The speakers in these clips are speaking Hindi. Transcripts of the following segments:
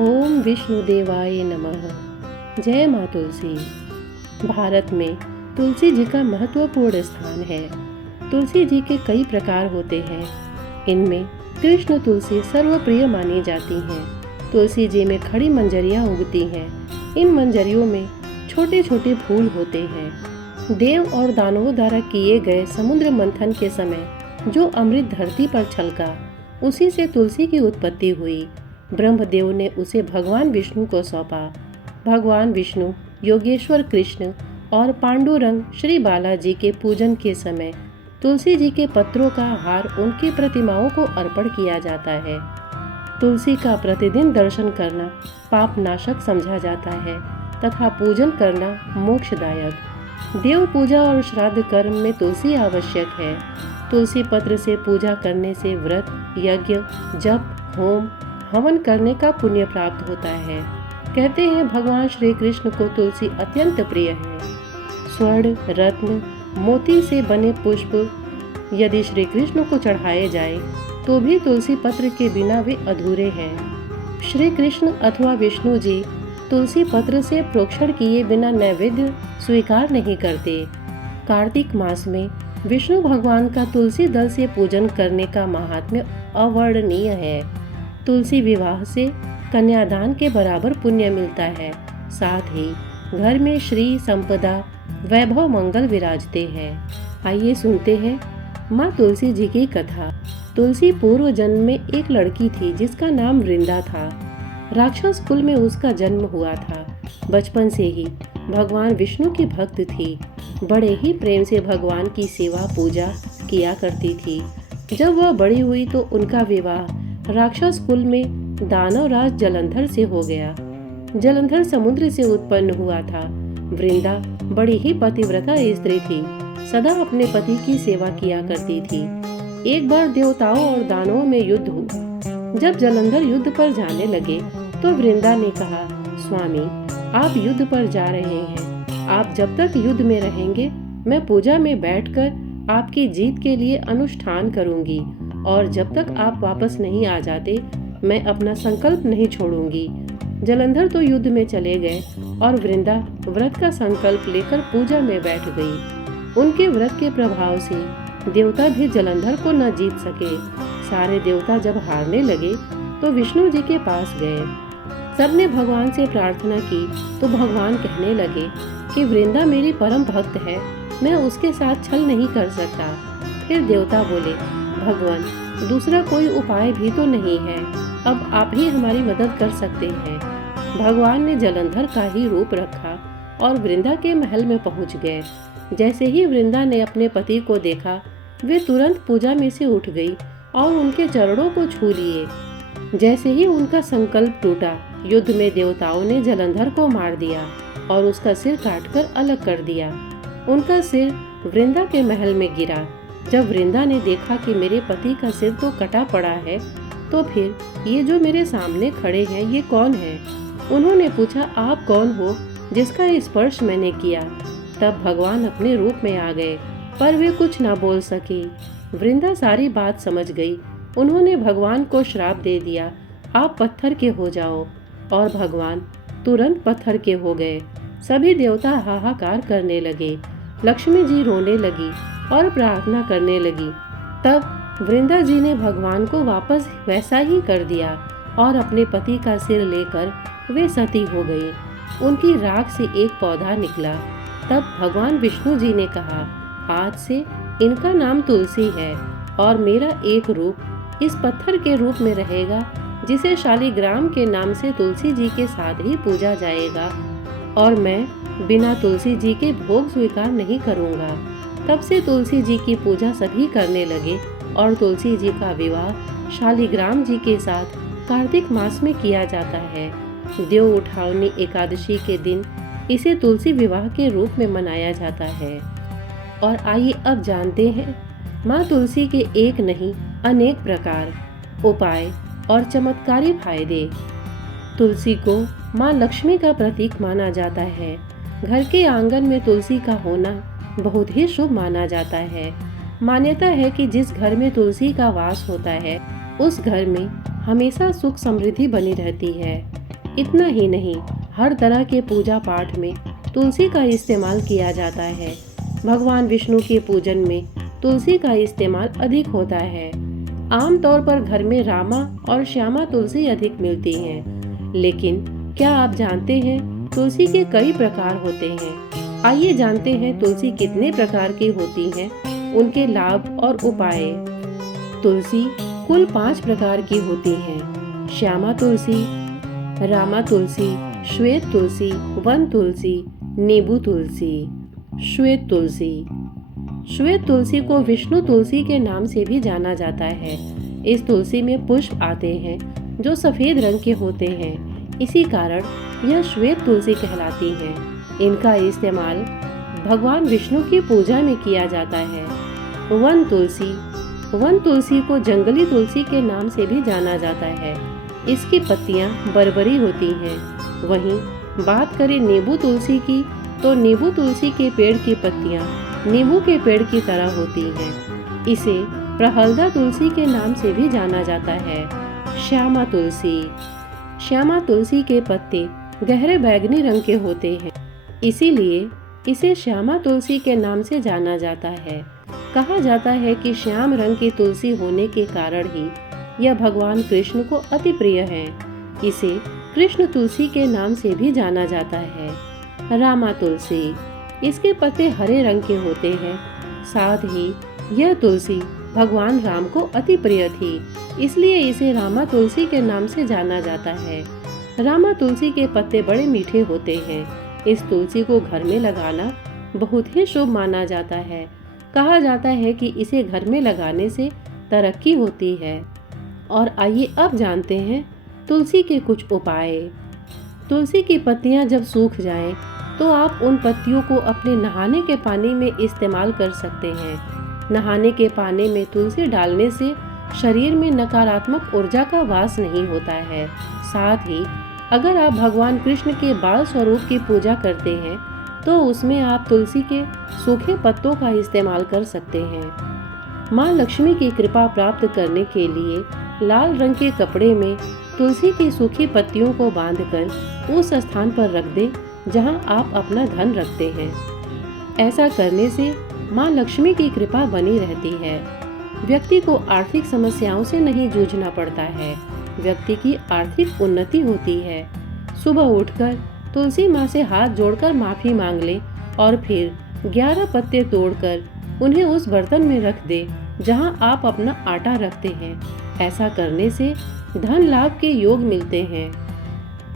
ओम विष्णुदेवाय नमः। जय माँ तुलसी। भारत में तुलसी जी का महत्वपूर्ण स्थान है। तुलसी जी के कई प्रकार होते हैं। इनमें कृष्ण तुलसी सर्वप्रिय मानी जाती हैं। तुलसी जी में खड़ी मंजरियाँ उगती हैं। इन मंजरियों में छोटे छोटे फूल होते हैं। देव और दानवों द्वारा किए गए समुद्र मंथन के समय जो अमृत धरती पर छलका, उसी से तुलसी की उत्पत्ति हुई। ब्रह्मदेव ने उसे भगवान विष्णु को सौंपा। भगवान विष्णु, योगेश्वर कृष्ण और पांडुरंग श्री बालाजी के पूजन के समय तुलसी जी के पत्रों का हार उनकी प्रतिमाओं को अर्पण किया जाता है। तुलसी का प्रतिदिन दर्शन करना पाप नाशक समझा जाता है तथा पूजन करना मोक्षदायक। देव पूजा और श्राद्ध कर्म में तुलसी आवश्यक है। तुलसी पत्र से पूजा करने से व्रत, यज्ञ, जप, होम, हवन करने का पुण्य प्राप्त होता है। कहते हैं भगवान श्री कृष्ण को तुलसी अत्यंत प्रिय है। स्वर्ण, रत्न, मोती से बने पुष्प यदि श्री कृष्ण को चढ़ाए जाए तो भी तुलसी पत्र के बिना वे अधूरे हैं। श्री कृष्ण अथवा विष्णु जी तुलसी पत्र से प्रोक्षण किए बिना नैवेद्य स्वीकार नहीं करते। कार्तिक मास में विष्णु भगवान का तुलसी दल से पूजन करने का महात्म्य अवर्णनीय है। तुलसी विवाह से कन्यादान के बराबर पुण्य मिलता है। साथ ही घर में श्री संपदा, वैभव, मंगल विराजते हैं। आइए सुनते हैं माँ तुलसी जी की कथा। तुलसी पूर्व जन्म में एक लड़की थी जिसका नाम वृंदा था। राक्षस कुल में उसका जन्म हुआ था। बचपन से ही भगवान विष्णु की भक्त थी। बड़े ही प्रेम से भगवान की सेवा पूजा किया करती थी। जब वह बड़ी हुई तो उनका विवाह राक्षस कुल में दानव राज जलंधर से हो गया। जलंधर समुद्र से उत्पन्न हुआ था। वृंदा बड़ी ही पतिव्रता स्त्री थी। सदा अपने पति की सेवा किया करती थी। एक बार देवताओं और दानवों में युद्ध हुआ। जब जलंधर युद्ध पर जाने लगे तो वृंदा ने कहा, स्वामी, आप युद्ध पर जा रहे हैं। आप जब तक युद्ध में रहेंगे मैं पूजा में बैठकर आपकी जीत के लिए अनुष्ठान करूंगी, और जब तक आप वापस नहीं आ जाते मैं अपना संकल्प नहीं छोड़ूंगी। जलंधर तो युद्ध में चले गए और वृंदा व्रत का संकल्प लेकर पूजा में बैठ गई। उनके व्रत के प्रभाव से देवता भी जलंधर को न जीत सके। सारे देवता जब हारने लगे तो विष्णु जी के पास गए। सबने भगवान से प्रार्थना की तो भगवान कहने लगे कि वृंदा मेरी परम भक्त है, मैं उसके साथ छल नहीं कर सकता। फिर देवता बोले, भगवान, दूसरा कोई उपाय भी तो नहीं है, अब आप ही हमारी मदद कर सकते हैं। भगवान ने जलंधर का ही रूप रखा और वृंदा के महल में पहुंच गए। जैसे ही वृंदा ने अपने पति को देखा वे तुरंत पूजा में से उठ गई और उनके चरणों को छू लिए। जैसे ही उनका संकल्प टूटा, युद्ध में देवताओं ने जलंधर को मार दिया और उसका सिर काटकर अलग कर दिया। उनका सिर वृंदा के महल में गिरा। जब वृंदा ने देखा कि मेरे पति का सिर तो कटा पड़ा है, तो फिर ये जो मेरे सामने खड़े हैं ये कौन है? उन्होंने पूछा, आप कौन हो जिसका स्पर्श मैंने किया? तब भगवान अपने रूप में आ गए, पर वे कुछ ना बोल सकी। वृंदा सारी बात समझ गई। उन्होंने भगवान को श्राप दे दिया, आप पत्थर के हो जाओ, और भगवान तुरंत पत्थर के हो गए। सभी देवता हाहाकार करने लगे। लक्ष्मी जी रोने लगी और प्रार्थना करने लगी। तब वृंदा जी ने भगवान को वापस वैसा ही कर दिया और अपने पति का सिर लेकर वे सती हो गई। उनकी राख से एक पौधा निकला। तब भगवान विष्णु जी ने कहा, आज से इनका नाम तुलसी है और मेरा एक रूप इस पत्थर के रूप में रहेगा, जिसे शालिग्राम के नाम से तुलसी जी के साथ ही पूजा जाएगा, और मैं बिना तुलसी जी के भोग स्वीकार नहीं करूँगा। तब से तुलसी जी की पूजा सभी करने लगे और तुलसी जी का विवाह शालिग्राम जी के साथ कार्तिक मास में किया जाता है। देव उठावनी एकादशी के दिन इसे तुलसी विवाह के रूप में मनाया जाता है। और आइए अब जानते हैं माँ तुलसी के एक नहीं अनेक प्रकार, उपाय और चमत्कारी फायदे। तुलसी को माँ लक्ष्मी का प्रतीक माना जाता है। घर के आंगन में तुलसी का होना बहुत ही शुभ माना जाता है। मान्यता है कि जिस घर में तुलसी का वास होता है उस घर में हमेशा सुख समृद्धि बनी रहती है। इतना ही नहीं, हर तरह के पूजा पाठ में तुलसी का इस्तेमाल किया जाता है। भगवान विष्णु के पूजन में तुलसी का इस्तेमाल अधिक होता है। आमतौर पर घर में रामा और श्यामा तुलसी अधिक मिलती हैं, लेकिन क्या आप जानते हैं तुलसी के कई प्रकार होते हैं। आइए जानते हैं तुलसी कितने प्रकार की होती हैं, उनके लाभ और उपाय। तुलसी कुल 5 प्रकार की होती हैं। श्यामा तुलसी, रामा तुलसी, श्वेत तुलसी, वन तुलसी, नींबू तुलसी। श्वेत तुलसी। श्वेत तुलसी को विष्णु तुलसी के नाम से भी जाना जाता है। इस तुलसी में पुष्प आते हैं जो सफेद रंग के होते हैं, इसी कारण यह श्वेत तुलसी कहलाती है। इनका इस्तेमाल भगवान विष्णु की पूजा में किया जाता है। वन तुलसी। वन तुलसी को जंगली तुलसी के नाम से भी जाना जाता है। इसकी पत्तियां बरबरी होती हैं। वहीं बात करें नींबू तुलसी की, तो नींबू तुलसी के पेड़ की पत्तियां नींबू के पेड़ की तरह होती हैं। इसे प्रहलदा तुलसी के नाम से भी जाना जाता है। श्यामा तुलसी। श्यामा तुलसी के पत्ते गहरे बैंगनी रंग के होते हैं, इसीलिए इसे श्यामा तुलसी के नाम से जाना जाता है। कहा जाता है कि श्याम रंग की तुलसी होने के कारण ही यह भगवान कृष्ण को अति प्रिय है। इसे कृष्ण तुलसी के नाम से भी जाना जाता है। रामा तुलसी। इसके पत्ते हरे रंग के होते हैं। साथ ही यह तुलसी भगवान राम को अति प्रिय थी, इसलिए इसे रामा तुलसी के नाम से जाना जाता है। रामा तुलसी के पत्ते बड़े मीठे होते हैं। इस तुलसी को घर में लगाना बहुत ही शुभ माना जाता है। कहा जाता है कि इसे घर में लगाने से तरक्की होती है। और आइए अब जानते हैं तुलसी के कुछ उपाय। तुलसी की पत्तियां जब सूख जाएं, तो आप उन पत्तियों को अपने नहाने के पानी में इस्तेमाल कर सकते हैं। नहाने के पानी में तुलसी डालने से शरीर में नकारात्मक ऊर्जा का वास नहीं होता है। साथ ही अगर आप भगवान कृष्ण के बाल स्वरूप की पूजा करते हैं, तो उसमें आप तुलसी के सूखे पत्तों का इस्तेमाल कर सकते हैं। माँ लक्ष्मी की कृपा प्राप्त करने के लिए लाल रंग के कपड़े में तुलसी की सूखी पत्तियों को बांधकर उस स्थान पर रख दें जहां आप अपना धन रखते हैं। ऐसा करने से माँ लक्ष्मी की कृपा बनी रहती है। व्यक्ति को आर्थिक समस्याओं से नहीं जूझना पड़ता है, व्यक्ति की आर्थिक उन्नति होती है। सुबह उठकर तुलसी माँ से हाथ जोड़कर माफी मांग ले और फिर 11 पत्ते तोड़कर उन्हें उस बर्तन में रख दे जहां आप अपना आटा रखते हैं। ऐसा करने से धन लाभ के योग मिलते हैं।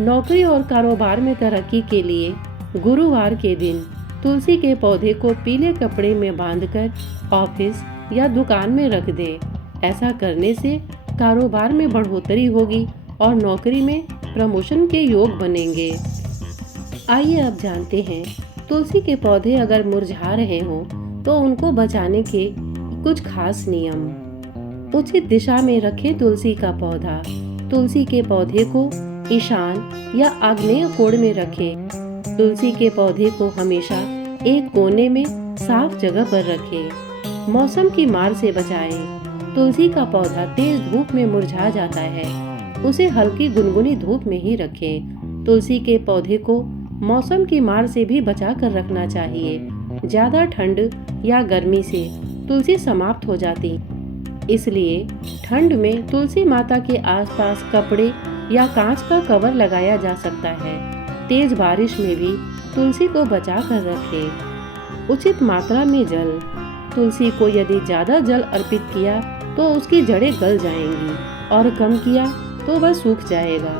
नौकरी और कारोबार में तरक्की के लिए गुरुवार के दिन तुलसी के पौधे को पीले कपड़े में बांधकर ऑफिस या दुकान में रख दें। ऐसा करने से कारोबार में बढ़ोतरी होगी और नौकरी में प्रमोशन के योग बनेंगे। आइए अब जानते हैं तुलसी के पौधे अगर मुरझा रहे हों तो उनको बचाने के कुछ खास नियम। उचित दिशा में रखें तुलसी का पौधा। तुलसी के पौधे को ईशान या आग्नेय कोण में रखें। तुलसी के पौधे को हमेशा एक कोने में साफ जगह पर रखें। मौसम की मार से बचाएं। तुलसी का पौधा तेज धूप में मुरझा जाता है, उसे हल्की गुनगुनी धूप में ही रखें। तुलसी के पौधे को मौसम की मार से भी बचा कर रखना चाहिए। ज्यादा ठंड या गर्मी से तुलसी समाप्त हो जाती, इसलिए ठंड में तुलसी माता के आसपास कपड़े या कांच का कवर लगाया जा सकता है। तेज बारिश में भी तुलसी को बचा कर रखें। उचित मात्रा में जल। तुलसी को यदि ज्यादा जल अर्पित किया तो उसकी जड़ें गल जाएंगी और कम किया तो वह सूख जाएगा।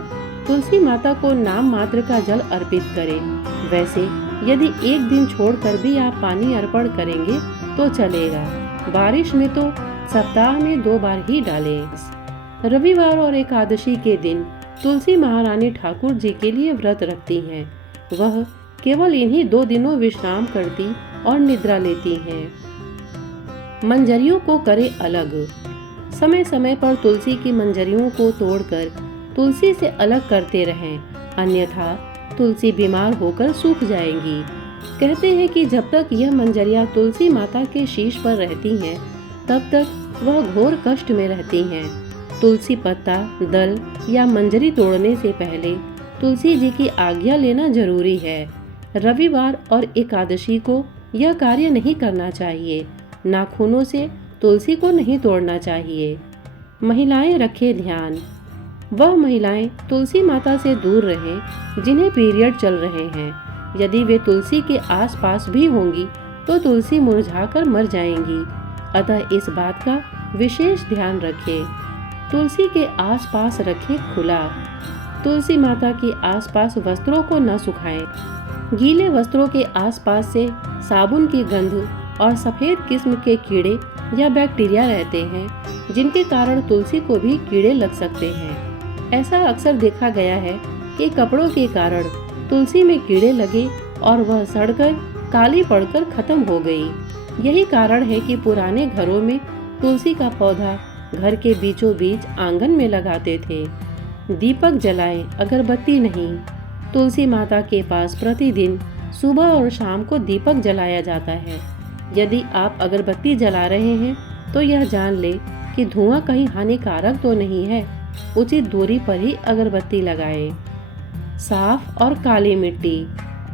तुलसी माता को नाम मात्र का जल अर्पित करें। वैसे यदि एक दिन छोड़कर भी आप पानी अर्पण करेंगे तो चलेगा। बारिश में तो सप्ताह में 2 बार ही डालें। रविवार और एकादशी के दिन तुलसी महारानी ठाकुर जी के लिए व्रत रखती हैं। वह केवल इन्हीं 2 दिनों विश्राम करती और निद्रा लेती हैं। मंजरियों को करें अलग। समय समय पर तुलसी की मंजरियों को तोड़कर तुलसी से अलग करते रहें, अन्यथा तुलसी बीमार होकर सूख जाएंगी। कहते हैं कि जब तक यह मंजरियां तुलसी माता के शीश पर रहती हैं, तब तक वह घोर कष्ट में रहती हैं। तुलसी पत्ता, दल या मंजरी तोड़ने से पहले तुलसी जी की आज्ञा लेना जरूरी है। रविवार और एकादशी को यह कार्य नहीं करना चाहिए। नाखूनों से तुलसी को नहीं तोड़ना चाहिए। महिलाएं रखें ध्यान। वह महिलाएं तुलसी माता से दूर रहें जिन्हें पीरियड चल रहे हैं। यदि वे तुलसी के आसपास भी होंगी तो तुलसी मुरझाकर मर जाएंगी। अतः इस बात का विशेष ध्यान रखें। तुलसी के आसपास रखें खुला। तुलसी माता के आसपास वस्त्रों को न सुखाएं। गीले वस्त्रों के आसपास से साबुन की गंध और सफ़ेद किस्म के कीड़े या बैक्टीरिया रहते हैं जिनके कारण तुलसी को भी कीड़े लग सकते हैं। ऐसा अक्सर देखा गया है कि कपड़ों के कारण तुलसी में कीड़े लगे और वह सड़कर काली पड़कर खत्म हो गई। यही कारण है कि पुराने घरों में तुलसी का पौधा घर के बीचों बीच आंगन में लगाते थे। दीपक जलाएं, अगरबत्ती नहीं। तुलसी माता के पास प्रतिदिन सुबह और शाम को दीपक जलाया जाता है। यदि आप अगरबत्ती जला रहे हैं तो यह जान ले कि धुआं कहीं हानिकारक तो नहीं है। उचित दूरी पर ही अगरबत्ती लगाएं। साफ और काली मिट्टी।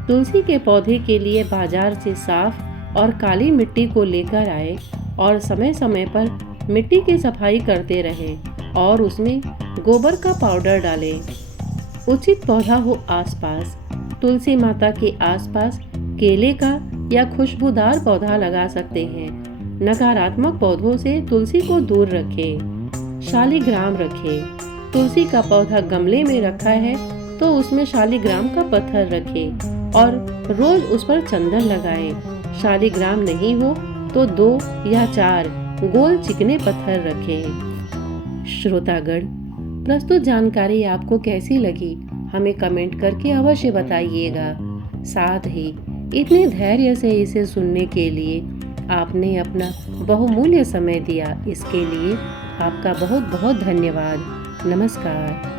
तुलसी के पौधे के लिए बाजार से साफ और काली मिट्टी को लेकर आए और समय समय पर मिट्टी की सफाई करते रहें और उसमें गोबर का पाउडर डालें। उचित पौधा हो आसपास। तुलसी माता के आसपास केले का या खुशबूदार पौधा लगा सकते हैं। नकारात्मक पौधों से तुलसी को दूर रखें। शालिग्राम रखें। तुलसी का पौधा गमले में रखा है तो उसमें शालिग्राम का पत्थर रखें और रोज उस पर चंदन लगाएं। शालिग्राम नहीं हो तो 2 या 4 गोल चिकने पत्थर रखें। श्रोतागण, प्रस्तुत जानकारी आपको कैसी लगी हमें कमेंट करके अवश्य बताइएगा। साथ ही इतने धैर्य से इसे सुनने के लिए आपने अपना बहुमूल्य समय दिया, इसके लिए आपका बहुत बहुत धन्यवाद। नमस्कार।